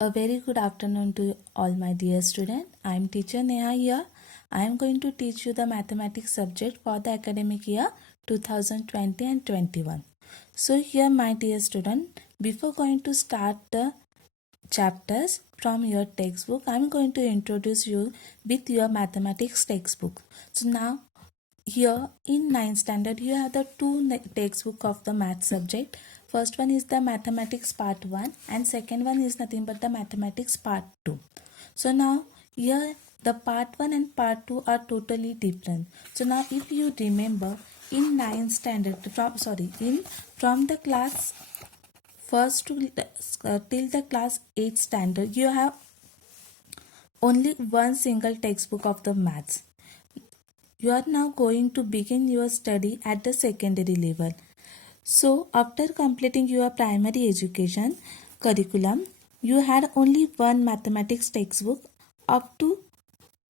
A very good afternoon to all my dear students. I am teacher Neha here. I am going to teach you the mathematics subject for the academic year 2020 and 21. So here my dear student, before going to start the chapters from your textbook, I am going to introduce you with your mathematics textbook. So now here in 9th standard you have the two textbook of the math subject. First one is the mathematics part 1 and second one is nothing but the mathematics part 2. So now here the part 1 and part 2 are totally different. So now if you remember in 9th standard from the class first to till the class 8th standard you have only one single textbook of the maths. You are now going to begin your study at the secondary level. So, after completing your primary education curriculum, you had only one mathematics textbook up to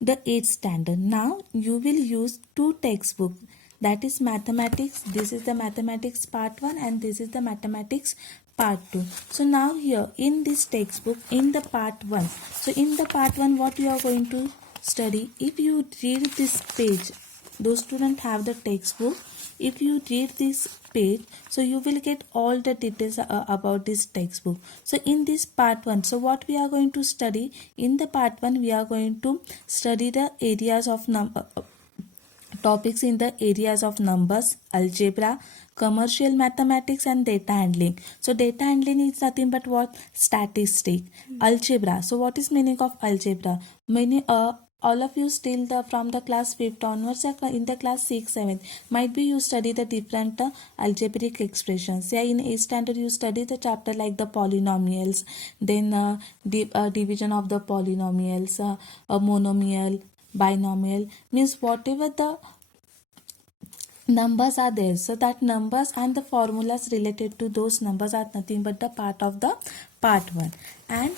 the 8th standard. Now, you will use two textbooks. That is mathematics. This is the mathematics part 1 and this is the mathematics part 2. So, now here in this textbook, in the part 1. So, in the part 1, what you are going to study, if you read this page, those students have the textbook. If you read this page, so you will get all the details about this textbook. So in this part 1, so what we are going to study in the part 1, we are going to study the areas of topics in the areas of numbers, algebra, commercial mathematics and data handling. So data handling is nothing but what? Statistic. Algebra. So what is meaning of algebra? All of you still from the class 5th onwards in the class 6th 7th might be you study the different algebraic expressions. Yeah, in 8th standard you study the chapter like the polynomials, then division of the polynomials, a monomial, binomial, means whatever the numbers are there, so that numbers and the formulas related to those numbers are nothing but the part of the part 1. And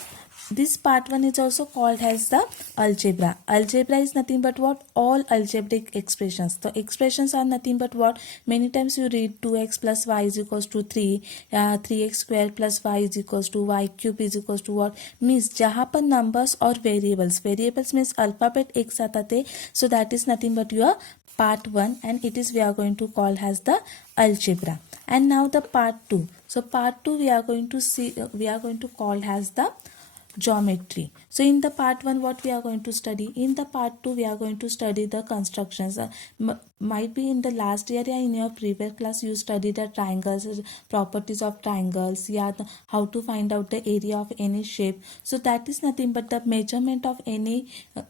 this part 1 is also called as the algebra. Algebra is nothing but what? All algebraic expressions. The expressions are nothing but what? Many times you read 2x plus y is equals to 3, 3x square plus y is equals to y cube is equals to what? Means जहाँ पर numbers or variables means alphabet एक साथ आते, so that is nothing but your part 1 and it is we are going to call as the algebra. And now the part 2. So part 2 we are going to call as the geometry. So in the part 1 what we are going to study, in the part 2 we are going to study the constructions. Might be in the last year in your previous class you studied the triangles, properties of triangles, how to find out the area of any shape. So that is nothing but the measurement of any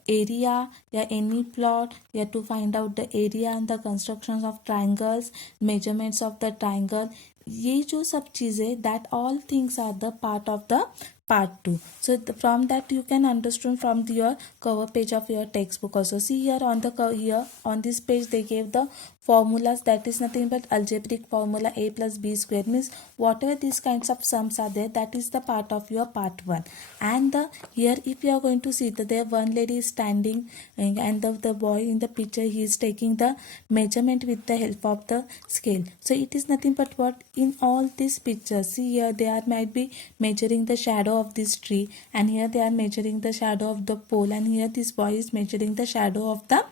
area, any plot, to find out the area and the constructions of triangles, measurements of the triangle. ये जो सब चीज़ें, that all things are the part of the part 2. So from that you can understand from your cover page of your textbook also. See here on the here on this page they gave the formulas, that is nothing but algebraic formula a plus b square, means whatever these kinds of sums are there, that is the part of your part 1. And here if you are going to see that there one lady is standing and the boy in the picture, he is taking the measurement with the help of the scale. So it is nothing but what? In all these pictures, see here they are might be measuring the shadow of this tree, and here they are measuring the shadow of the pole, and here this boy is measuring the shadow of the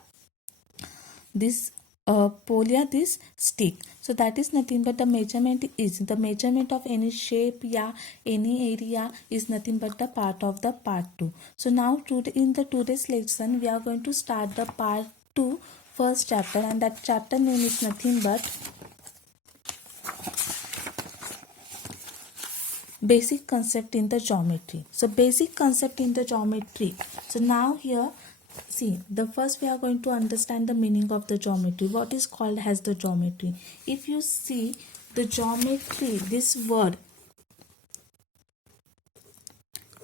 this pole, this stick. So that is nothing but the measurement of any shape, any area is nothing but the part of the part 2. So now in the today's lesson we are going to start the part 2 first chapter, and that chapter name is nothing but basic concept in the geometry. So basic concept in the geometry. So now here see, the first we are going to understand the meaning of the geometry. What is called as the geometry? If you see the geometry, this word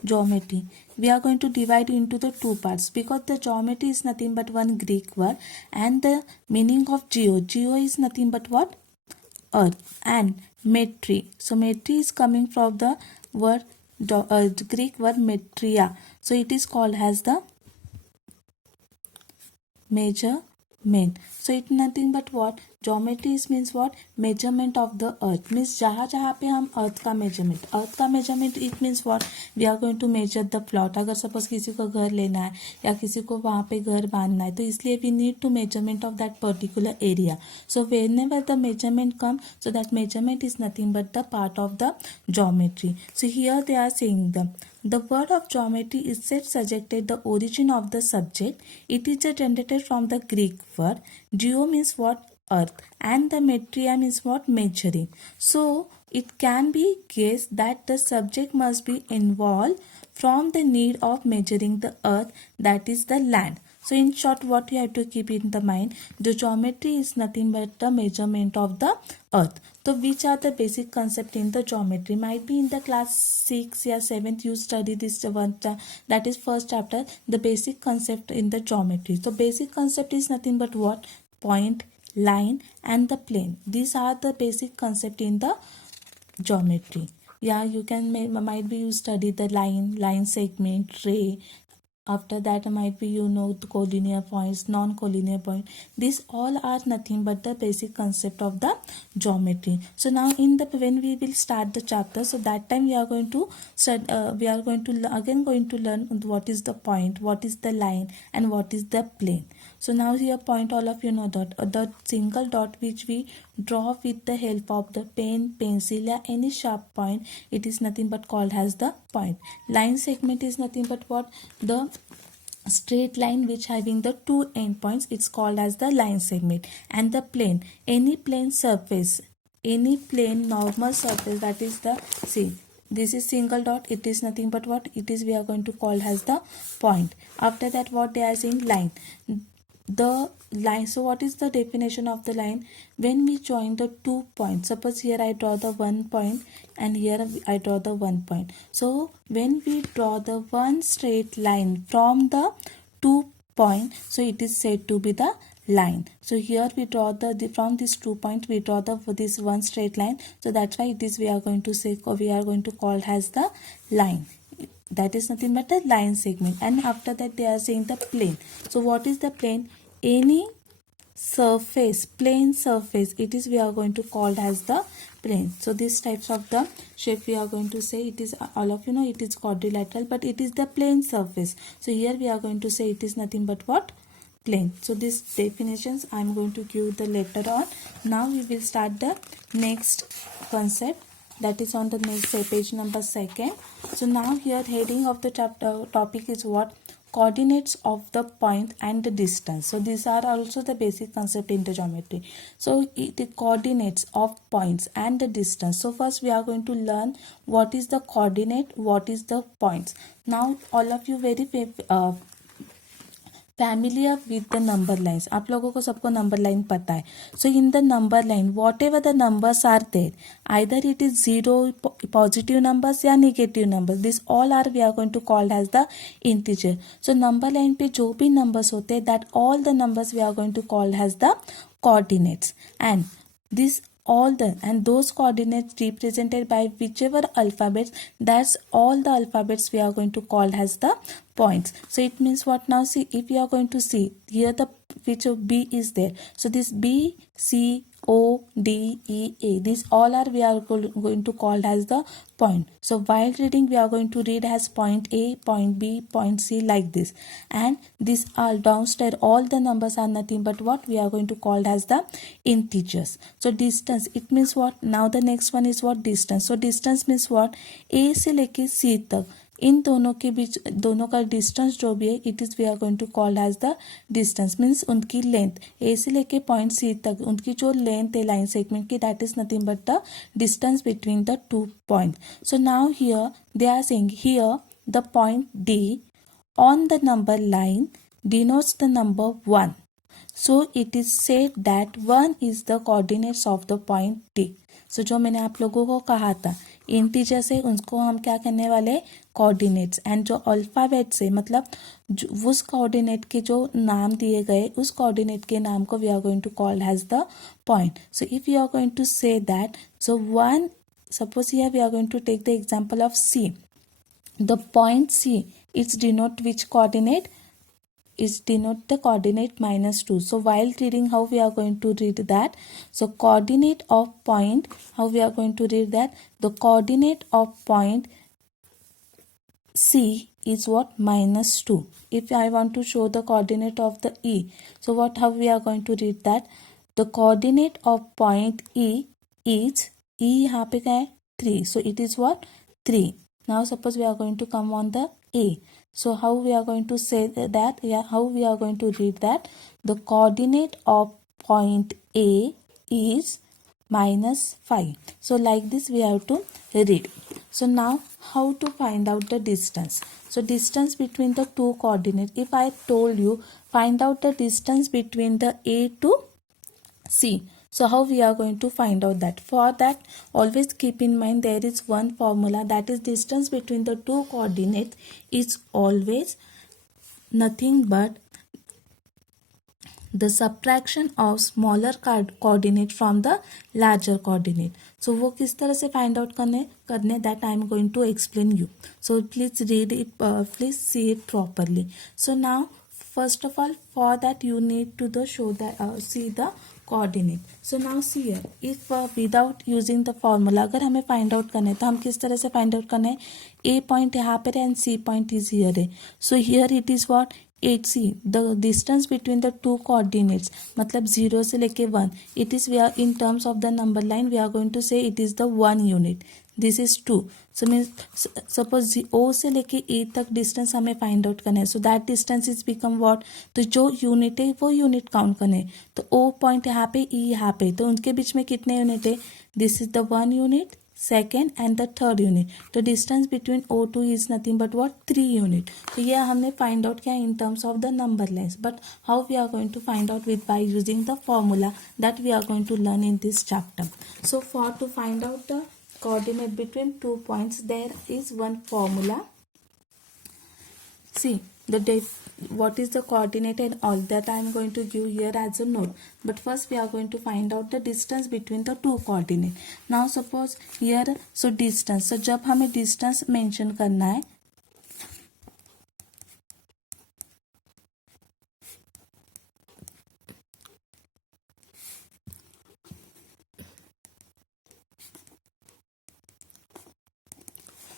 geometry, we are going to divide into the two parts, because the geometry is nothing but one Greek word, and the meaning of geo is nothing but what? Earth. And metry, so metry is coming from the word Greek word metria, so it is called as the measurement. So it's nothing but what? Geometry is means what? Measurement of the earth. Means जहाँ जहाँ पे हम earth का measurement it means what? We are going to measure the plot. अगर suppose किसी को घर लेना है या किसी को वहाँ पे घर बांधना है तो इसलिए we need to measurement of that particular area. So whenever the measurement comes, so that measurement is nothing but the part of the geometry. So here they are saying the word of geometry is said suggested the origin of the subject. It is generated from the Greek word. Geo means what? Earth. And the metria means what? Measuring. So it can be guessed that the subject must be involved from the need of measuring the earth, that is the land. So in short, what you have to keep in the mind, the geometry is nothing but the measurement of the earth. So which are the basic concept in the geometry? Might be in the class 6 or 7th you study this one, that is first chapter, the basic concept in the geometry. So basic concept is nothing but what? Point, line and the plane. These are the basic concept in the geometry. Yeah, you can might be you study the line segment, ray. After that might be you know the collinear points, non-collinear point. These all are nothing but the basic concept of the geometry. So now in the when we will start the chapter, so that time we are going to again going to learn what is the point, what is the line and what is the plane. So now here point all of you know that the single dot which we draw with the help of the pen, pencil or any sharp point, it is nothing but called as the point. Line segment is nothing but what? The straight line which having the two endpoints, it's called as the line segment. And the plane, any plane surface, any plane normal surface, that is the, see, this is single dot, it is nothing but what? It is we are going to call as the point. After that what they are saying? Line. The line, so what is the definition of the line? When we join the 2 points, suppose here I draw the 1 point and here I draw the 1 point. So when we draw the one straight line from the 2 point, so it is said to be the line. So here we draw the from these 2 points we draw this one straight line. So that's why it is we are going to say, we are going to call as the line. That is nothing but a line segment. And after that they are saying the plane. So what is the plane? Any surface, plane surface, it is we are going to call as the plane. So these types of the shape we are going to say, it is all of you know it is quadrilateral, but it is the plane surface. So here we are going to say it is nothing but what? Plane. So these definitions I am going to give the later on. Now we will start the next concept, that is on the next page number 2nd. So now here heading of the chapter topic is what? Coordinates of the point and the distance. So these are also the basic concept in the geometry. So the coordinates of points and the distance. So first we are going to learn what is the coordinate, what is the points. Now all of you very familiar with the number lines. आप लोगों को सबको number line पता है. So in the number line, whatever the numbers are there, either it is 0 positive numbers या negative numbers, this all are we are going to call as the integer. So number line पे जो भी numbers होते हैं, that all the numbers we are going to call as the coordinates. And this all the and those coordinates represented by whichever alphabets, that's all the alphabets we are going to call as the points. So it means what? Now see, if you are going to see here the which of B is there, so this B, C, O, D, E, A, these all are we are going to call as the point. So while reading we are going to read as point A, point B, point C, like this. And this all downstairs all the numbers are nothing but what? We are going to call as the integers. So distance, it means what? Now the next one is what? Distance. So distance means what? A से लेके C तक इन दोनों के बीच दोनों का distance जो भी है, it is we are going to called as the distance. Means उनकी लेंथ ए से लेके पॉइंट सी तक उनकी जो लेंथ है लाइन सेगमेंट की, that is nothing but the distance between the 2 point. So now here they are saying here the point D on the number line denotes the number 1. So it is said that 1 is the coordinates of the point D. So जो मैंने आप लोगों को कहा था integer से उनको हम क्या करने वाले? कोऑर्डिनेट्स. एंड जो अल्फाबेट से मतलब उस कोऑर्डिनेट के जो नाम दिए गए उस कोऑर्डिनेट के नाम को we are going to call as the point. So if you are going to say that, so 1, suppose here we are going to take the example of C. The point C, it's denote which coordinate? is denote the coordinate -2. So while reading, how we are going to read that? So coordinate of point, how we are going to read that? The coordinate of point C is what? -2. If I want to show the coordinate of the E, so what, how we are going to read that? The coordinate of point E is, E यहाँ पे क्या है? 3. So it is what? 3. Now suppose we are going to come on the A. So how we are going to say that? Yeah, how we are going to read that? The coordinate of point A is -5. So like this we have to read. So now how to find out the distance? So distance between the two coordinates. If I told you find out the distance between the A to C, so how we are going to find out that? For that, always keep in mind there is one formula, that is distance between the two coordinates is always nothing but the subtraction of smaller coordinate from the larger coordinate. So वो किस तरह से find out करने that I am going to explain you. So please read it, please see it properly. So now first of all, for that you need to show that see the coordinate. So now see here, if without using the formula अगर हमें find out करना है तो हम किस तरह से find out करना है? A point यहाँ पर है and C point is here है. So here it is what? 8C, the distance between the two coordinates, मतलब 0 से लेके 1, it is, we are in terms of the number line we are going to say it is the 1 unit. This is 2. So means suppose O से लेके A तक distance हमें find out करना है. So that distance is become what? तो जो unit है वो unit count करना है. तो O point यहाँ पे, E यहाँ पे, तो उनके बीच में कितने unit है? This is the 1 unit, second and the third unit. तो distance between O2 is nothing but what? 3 unit. तो यह हमने find out किया in terms of the number lines. But how we are going to find out with by using the formula that we are going to learn in this chapter. So for to find out the coordinate between 2 points, there is one formula. See what is the coordinate and all that I am going to give here as a note. But first we are going to find out the distance between the two coordinate. Now suppose here, so distance, so जब हमें distance mention करना है,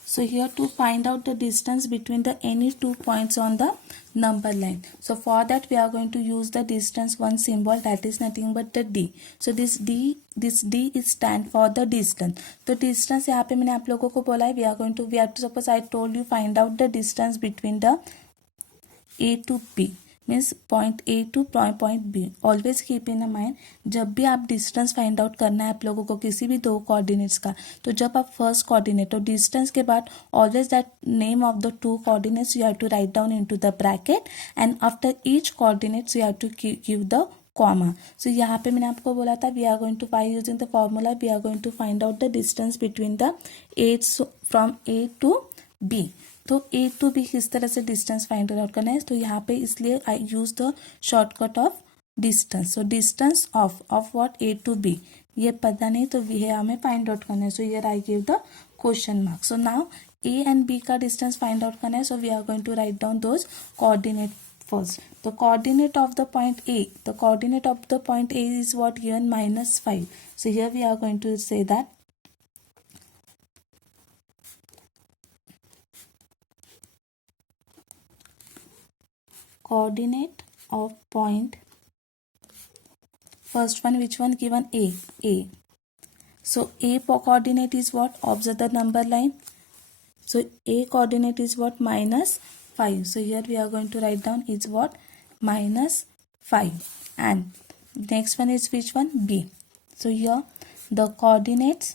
so here to find out the distance between the any 2 points on the number line. So for that we are going to use the distance one symbol, that is nothing but the D. So this D is stand for the distance. तो distance यहाँ पे मैंने आप लोगों को बोला है we have to suppose I told you find out the distance between the A to B. Means point A to point B. Always keep in mind, जब भी आप डिस्टेंस फाइंड आउट करना है आप लोगों को किसी भी दो कोऑर्डिनेट्स का, तो जब आप फर्स्ट कोऑर्डिनेट और डिस्टेंस के बाद always that name of the two coordinates you have to write down into the bracket and after each coordinates you have to give the comma. So यहाँ पे मैंने आपको बोला था we are going to find using the formula, we are going to find out the distance between the eights from A to B. तो A to B किस तरह से डिस्टेंस फाइंड आउट करना है, तो यहाँ पे इसलिए I use the shortcut of distance. So distance of what? A to B. ये पता नहीं तो ये हमें फाइंड आउट करना है. So here I give the question mark. So now A and B का डिस्टेंस फाइंड आउट करना है. So we are going to write down those coordinate first. The coordinate of the point A, the coordinate of the point A is what? Here -5. So here we are going to say that coordinate of point, first one, which one given? A. So A coordinate is what? Observe the number line. So A coordinate is what? -5. So here we are going to write down is what? -5. And next one is which one? B. So here the coordinates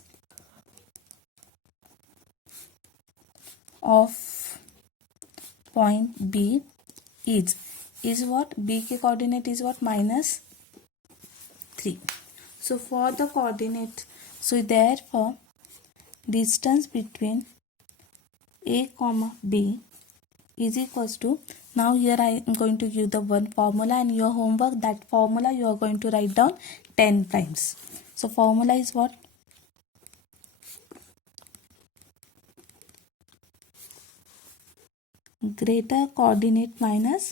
of point B is what? B के coordinate is what? -3. So for the coordinate, so therefore distance between A comma B is equals to, now here I am going to give the one formula and your homework, that formula you are going to write down 10 times. So formula is what? Greater coordinate minus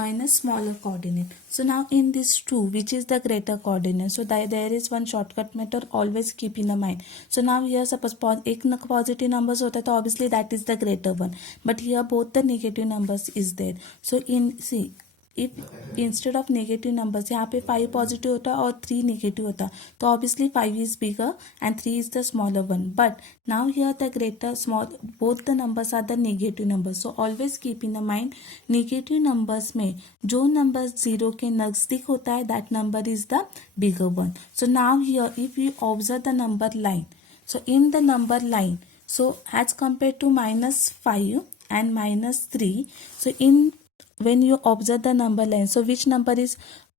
minus smaller coordinate. So now in this 2, which is the greater coordinate? So there is one shortcut method, always keep in the mind. So now here suppose एक positive numbers होता है तो obviously that is the greater one, but here both the negative numbers is there. So in see, if instead of negative numbers यहाँ पे 5 positive होता और 3 negative होता तो obviously 5 is bigger and 3 is the smaller one, but now here the greater small both the numbers are the negative numbers. So always keep in the mind negative numbers में जो number 0 के नजदीक होता है that number is the bigger one. So now here if you observe the number line, so in the number line, so as compared to -5 and -3, so in when you observe the number line, so which number is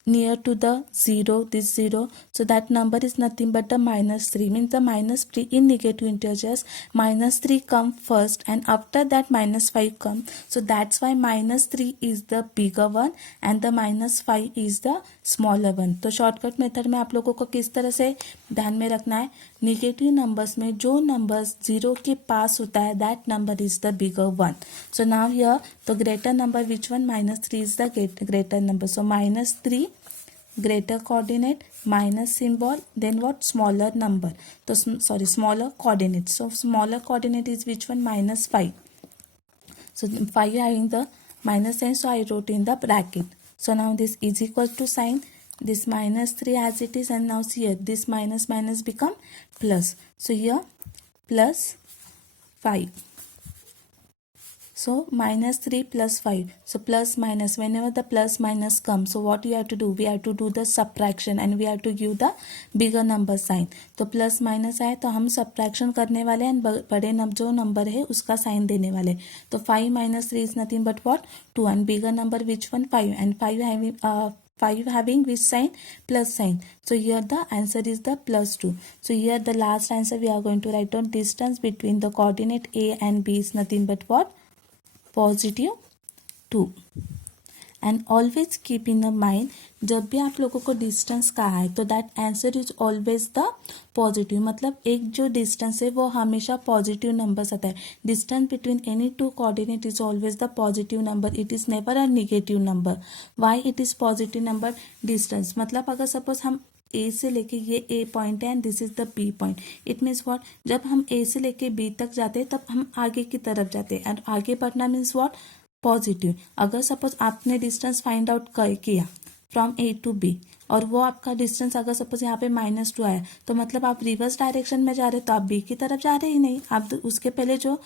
near to the 0, this 0, so that number is nothing but the -3, means the -3 in negative integers -3 come first and after that -5 come, so that's why -3 is the bigger one and the -5 is the smaller one. तो shortcut method में आप लोगों को किस तरह से ध्यान में रखना है, नेगेटिव नंबर्स में जो नंबर्स 0 के पास होता है that number is the bigger one. So now here तो greater number which one, -3 is the greater number. So -3 greater coordinate minus symbol, then what, smaller number, so sorry, smaller coordinate. So smaller coordinate is which one, -5. So 5 having the minus sign, so I wrote in the bracket. So now this is equal to sign this -3 as it is, and now see here this minus minus become plus. So here plus 5. So -3 plus 5. So plus minus, whenever the plus minus comes, so what you have to do, we have to do the subtraction and we have to give the bigger number sign. तो plus minus आए तो हम subtraction करने वाले हैं, बड़े जो number है उसका साइन देने वाले. तो 5 - 3 is nothing but what, 2, and bigger number which one, 5, and 5 having which sign, plus sign. So here the answer is the +2. So here the last answer we are going to write down, distance between the coordinate A and B is nothing but what, +2. And always keep in the mind जब भी आप लोगों को distance कहा है तो that answer is always the positive, मतलब एक जो डिस्टेंस है वो हमेशा पॉजिटिव नंबर आता है. Distance between any two coordinate is always the positive number, it is never a negative number. Why it is positive number, distance, मतलब अगर सपोज हम ए से लेके ये ए पॉइंट है and this is the B point, it means what, जब हम A से लेके बी तक जाते हैं तब हम आगे की तरफ जाते हैं एंड आगे बढ़ना मीन्स व्हाट, पॉजिटिव. अगर सपोज आपने डिस्टेंस फाइंड आउट किया फ्रॉम ए टू बी और वो आपका डिस्टेंस अगर सपोज यहाँ पे -2 आया तो मतलब आप रिवर्स डायरेक्शन में जा रहे, तो आप बी की तरफ जा रहे ही नहीं, आप उसके पहले जो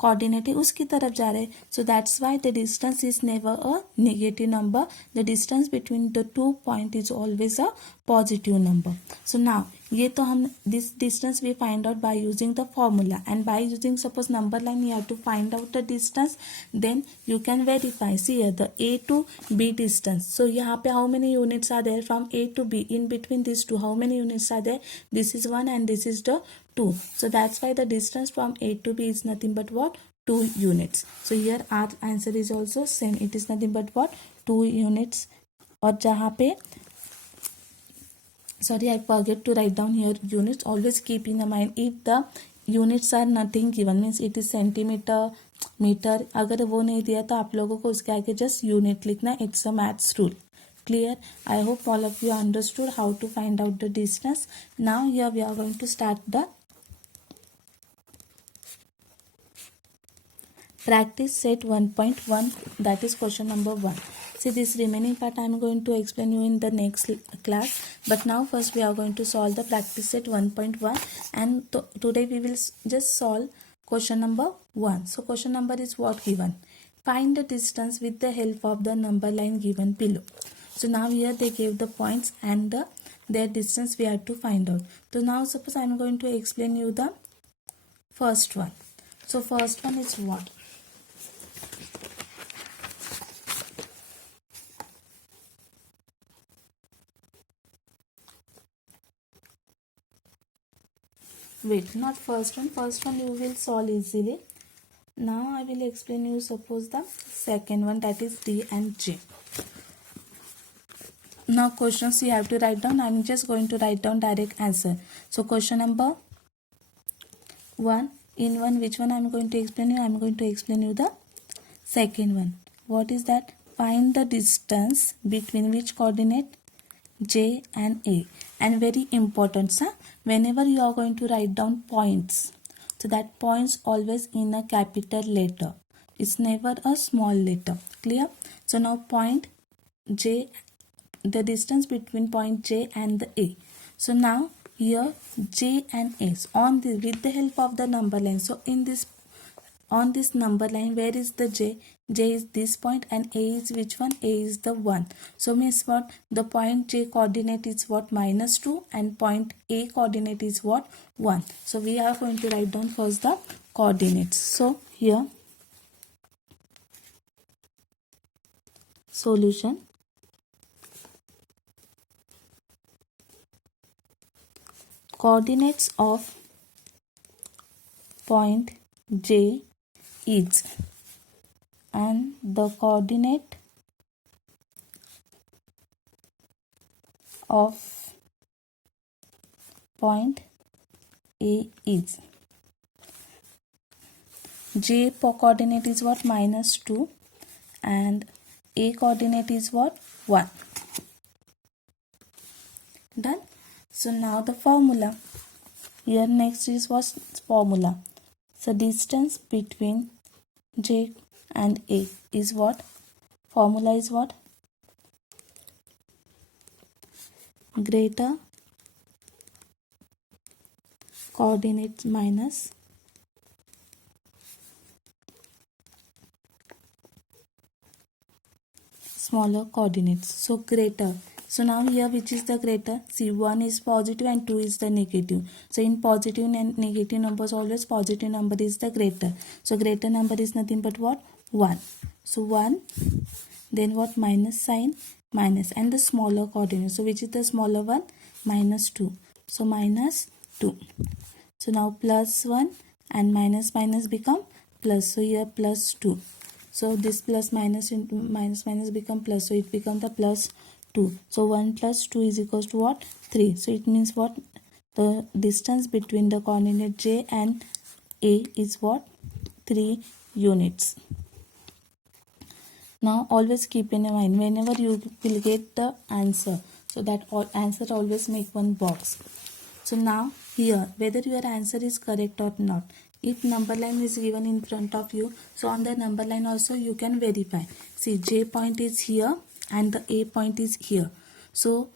कोऑर्डिनेट है उसकी तरफ जा रहे. So that's why the distance is never a negative number, the distance between the 2 point is always a positive number. So now ये तो हम this distance we find out by using the formula and by using suppose number line you have to find out the distance, then you can verify. See here the A to B distance. So यहाँ पे how many units are there फ्रॉम A to B, in between this two how many units are there, this is 1 and this is the 2. So that's why the distance from A to B is nothing but what, 2 units. So here our answer is also same, it is nothing but what, 2 units. और जहाँ पे sorry I forget to write down here units, always keep in the mind if the units are nothing given means it is centimeter, metre, अगर वो नहीं दिया तो आप लोगों को उसके आगे जस्ट यूनिट लिखना, it's a maths rule. Clear? I hope all of you understood how to find out the distance. Now here we are going to start the practice set 1.1, that is question number 1. See, this remaining part I am going to explain you in the next class, but now first we are going to solve the practice set 1.1 and today we will just solve question number 1. So question number is what given, find the distance with the help of the number line given below. So now here they gave the points and their distance we have to find out. So now suppose I am going to explain you the first one. So first one is what, wait, not first one you will solve easily. Now I will explain you suppose the second one, that is D and J. Now questions you have to write down, I am just going to write down direct answer. So question number 1, in one which one I am going to explain you, I am going to explain you the second one. What is that, find the distance between which coordinate? J and A. And very important, sir, whenever you are going to write down points, so that points always in a capital letter. It's never a small letter. Clear? So now point J, the distance between point J and the A. So now here J and A on the with the help of the number line. So in this on this number line, where is the J? J is this point and A is which one? A is the 1. So means what? The point J coordinate is what? -2 and point A coordinate is what? 1. So we are going to write down first the coordinates. So here solution. Coordinates of point J is, and the coordinate of point A is. J coordinate is what? -2 and A coordinate is what? 1. Done? So now the formula. Here next is what? Formula. So distance between J and A is what? Formula is what? Greater coordinates minus smaller coordinates. So greater. So now here which is the greater? See, 1 is positive and 2 is the negative. So in positive and negative numbers always positive number is the greater. So greater number is nothing but what? 1. So 1, then what? Minus sign, minus, and the smaller coordinate. So which is the smaller one? -2. So -2. So now +1 and minus become plus. So here +2. So this plus minus into minus become plus. So it becomes the +2. So 1 plus 2 is equals to what? 3. So it means what? The distance between the coordinate J and A is what? 3 units. Now always keep in mind whenever you will get the answer, so that answer always make one box. So now here whether your answer is correct or not, if number line is given in front of you, so on the number line also you can verify. See, J point is here and the A point is here. So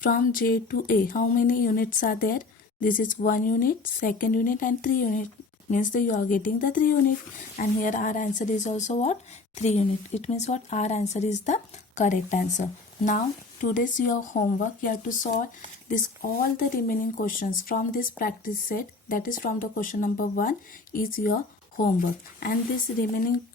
from J to A, how many units are there? This is 1 unit, second unit and 3 unit. Means that you are getting the 3 unit. And here our answer is also what? 3 unit. It means what? Our answer is the correct answer. Now today's your homework. You have to solve this all the remaining questions from this practice set, that is from the question number 1 is your homework, and this remaining